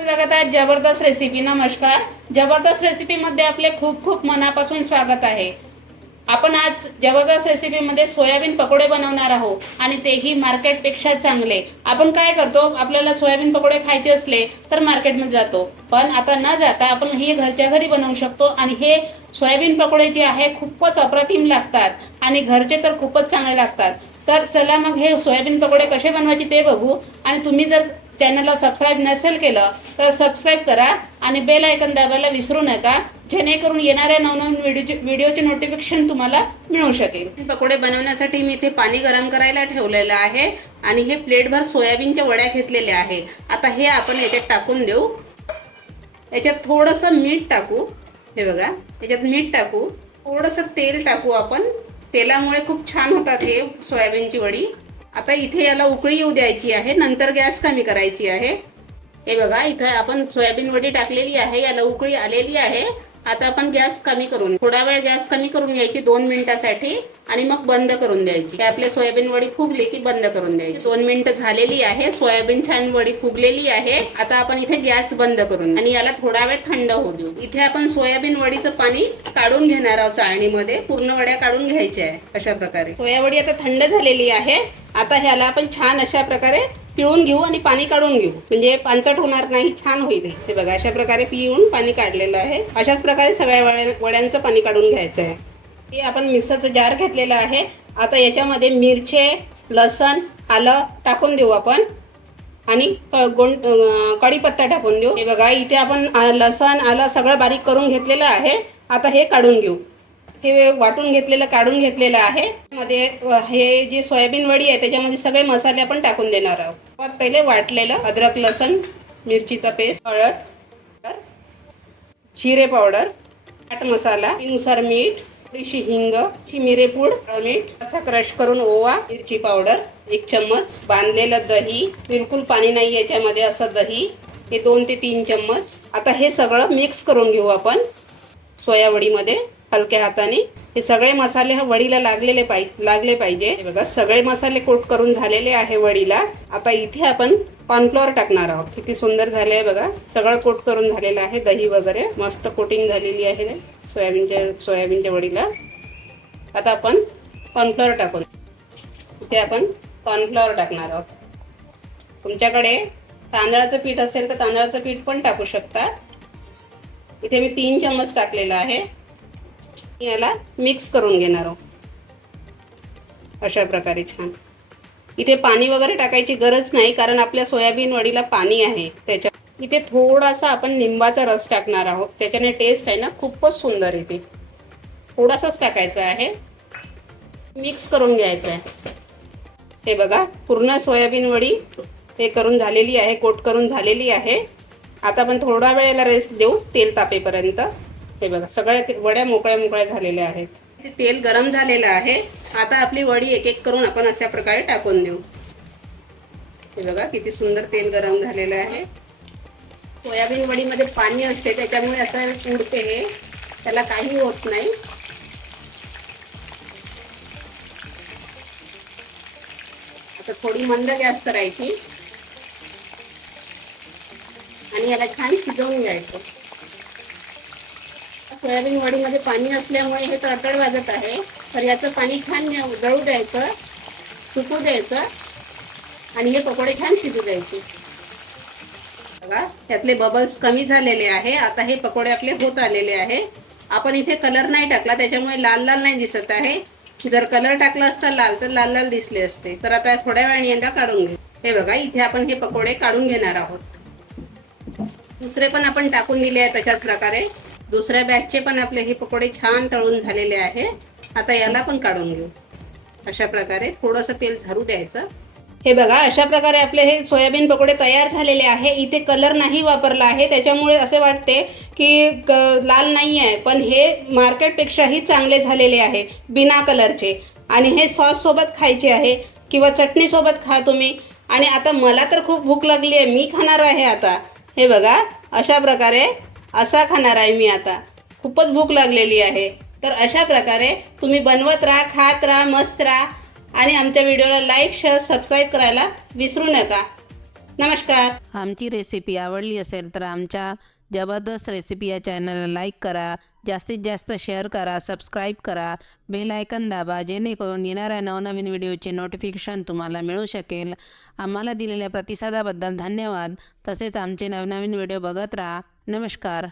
स्वागत आहे जबरदस्त रेसिपी नमस्कार. जबरदस्त रेसिपीमध्ये आपले खूप खूप मनापासून स्वागत आहे. आपण आज जबरदस्त रेसिपीमध्ये सोयाबीन पकोडे बनवणार आहोत आणि तेही मार्केटपेक्षा चांगले. आपण काय करतो? आपल्याला सोयाबीन पकोडे खायचे असले तर मार्केटमध्ये जातो. पण आता न जाता आपण हे घरच्या घरी बनवू शकतो आणि हे सोयाबीन पकोडे जे आहे खूपच अप्रतिम लागतात आणि घरचे तर खूपच चांगले लागतात. तर चला मग हे सोयाबीन पकोडे कसे बनवायचे ते बघू आणि तुम्ही जर चॅनलला सबस्क्राईब नसेल केलं तर सबस्क्राईब करा आणि बेल आयकन दाबायला विसरू नका जेणेकरून येणाऱ्या नवनवीन व्हिडिओची व्हिडिओचे नोटिफिकेशन तुम्हाला मिळू शकेल. पकोडे बनवण्यासाठी मी इथे पाणी गरम करायला ठेवलेलं आहे आणि हे प्लेटभर सोयाबीनच्या वड्या घेतलेल्या आहे आता हे आपण याच्यात टाकून देऊ. याच्यात थोडंसं मीठ टाकू. हे बघा याच्यात मीठ टाकू. थोडंसं तेल टाकू आपण. तेलामुळे खूप छान होतात हे सोयाबीनची वडी. आता इथे याला उकळी येऊ द्यायची आहे नंतर गॅस कमी करायची आहे. हे बघा इथे आपण सोयाबीन वडी टाकलेली आहे याला उकळी आलेली आहे. आता आपण गॅस कमी करून थोडा वेळ गॅस कमी करून घ्यायची दोन मिनिटासाठी आणि मग बंद करून द्यायची. आपले सोयाबीन वडी फुगली की बंद करून द्यायची. दोन मिनिटं झालेली आहे. सोयाबीन छान वडी फुगलेली आहे. आता आपण इथे गॅस बंद करून आणि याला थोडा वेळ थंड होऊ देऊ. इथे आपण सोयाबीन वडीचं पाणी काढून घेणार आहोत चाळणीमध्ये. पूर्ण वड्या काढून घ्यायच्या आहे अशा प्रकारे. सोयावडी आता थंड झालेली आहे. आता ह्याला आपण छान अशा प्रकारे पिळून घेऊ आणि पाणी काढून घेऊ. म्हणजे पानचट होणार नाही छान होईल हे. बघा अशा प्रकारे पिळून पाणी काढलेलं आहे. अशाच प्रकारे सगळ्या वड्या वड्यांचं पाणी काढून घ्यायचं आहे. हे आपण मिक्सरचं जार घेतलेलं आहे. आता याच्यामध्ये मिरचे लसण आलं टाकून देऊ आपण. आणि क- गोंड कढीपत्ता टाकून देऊ. हे बघा इथे आपण लसण आलं सगळं बारीक करून घेतलेलं आहे. आता हे काढून घेऊ. हे वाटून घेतलेलं काढून घेतलेलं आहे. मध्ये हे जे सोयाबीन वडी आहे त्याच्यामध्ये सगळे मसाले आपण टाकून देणार आहोत. सर्वात पहिले वाटलेलं अद्रक लसण मिरचीचा पेस्ट हळद जिरे पावडर चाट मसाला नुसार मीठ थोडीशी हिंग चिमिरे मिरेपूड मीठ असा क्रश करून ओवा मिरची पावडर एक चम्मच बांधलेलं दही बिलकुल पाणी नाही याच्यामध्ये असं दही हे दोन ते तीन चम्मच. आता हे सगळं मिक्स करून घेऊ आपण सोयावडीमध्ये हलक्या हाताने. हे सगळे मसाले हा वडीला लागलेले पाहि लागले पाहिजे. बघा सगळे मसाले कोट करून झालेले आहे वडीला. आता इथे आपण कॉर्नफ्लॉवर टाकणार आहोत. किती सुंदर झाले आहे बघा. सगळं कोट करून झालेलं आहे. दही वगैरे. मस्त कोटिंग झालेली आहे. सोयाबीनच्या सोयाबीनच्या वडीला. आता आपण कॉर्नफ्लॉवर टाकून. इथे आपण कॉर्नफ्लॉवर टाकणार आहोत. तुमच्याकडे तांदळाचं पीठ असेल तर तांदळाचं पीठ पण टाकू शकता. इथे मी तीन चम्मच टाकलेलं आहे. याला मिक्स करून घेणार आहोत. अशा प्रकारे छान. इथे पाणी वगैरे टाकायची गरज नाही कारण आपल्या सोयाबीन वडीला पाणी आहे. त्याच्या इथे थोडासा आपण लिंबाचा रस टाकणार आहोत. त्याच्याने टेस्ट आहे ना खूपच सुंदर येते. थोडासाच टाकायचा आहे. मिक्स करून घ्यायचं आहे. हे बघा पूर्ण सोयाबीन वडी हे करून झालेली आहे कोट करून झालेली आहे. आता आपण थोडा वेळेला रेस्ट देऊ तेल तापेपर्यंत. हे बघा सगळ्या वड्या मोकळ्या मोकळ्या झालेल्या आहेत. तेल गरम झालेलं आहे. आता आपली वडी एक एक करून आपण अशा प्रकारे टाकून देऊ. हे बघा किती सुंदर तेल गरम झालेलं आहे. सोयाबीन वडीमध्ये पाणी असते त्याच्यामुळे असं उडते हे. त्याला काही होत नाही. आता थोडी मंद गॅस करायची. आणि याला छान शिजवून घ्यायचं. सोयाबीन वडीमध्ये पाणी असल्यामुळे हे तडतड वाजत आहे. तर याचं पाणी छान जळू द्यायचं सुकू द्यायचं आणि हे पकोडे छान शिजू द्यायचे. बघा त्यातले बबल्स कमी झालेले आहे. आता हे पकोडे आपले होत आलेले आहे. आपण इथे कलर नाही टाकला त्याच्यामुळे लाल लाल नाही दिसत आहे. जर कलर टाकला असता लाल तर लाल लाल दिसले असते. तर आता थोड्या वेळाने यंदा काढून घेऊ. हे बघा इथे आपण हे पकोडे काढून घेणार आहोत. दुसरे पण आपण टाकून दिले आहे तशाच प्रकारे. दुसऱ्या बॅचचे पण आपले हे पकोडे छान तळून झालेले आहे. आता याला पण काढून घेऊ. अशा प्रकारे थोडंसं तेल झारू द्यायचं. हे बघा अशा प्रकारे आपले हे सोयाबीन पकोडे तयार झालेले आहे. इथे कलर नाही वापरला आहे. त्याच्यामुळे असे वाटते की क लाल नाही आहे पण हे मार्केटपेक्षाही चांगले झालेले आहे बिना कलरचे आणि हे सॉससोबत खायचे आहे किंवा चटणीसोबत खा तुम्ही. आणि आता मला तर खूप भूक लागली आहे मी खाणार आहे आता. हे बघा अशा प्रकारे असा खाणार आहे मी आता. खूपच भूक लागलेली आहे. तर अशा प्रकारे तुम्ही बनवत राहा खात राहा मस्त राहा. आणि आमच्या व्हिडिओला लाईक शेअर सबस्क्राईब करायला विसरू नका. नमस्कार. आमची रेसिपी आवडली असेल तर आमच्या जबरदस्त रेसिपी या चॅनलला लाईक करा. जास्तीत जास्त शेअर करा सबस्क्राईब करा. बेल आयकन दाबा जेणेकरून येणाऱ्या नवनवीन व्हिडिओचे नोटिफिकेशन तुम्हाला मिळू शकेल. आम्हाला दिलेल्या प्रतिसादाबद्दल धन्यवाद. तसेच आमचे नवनवीन व्हिडिओ बघत राहा. नमस्कार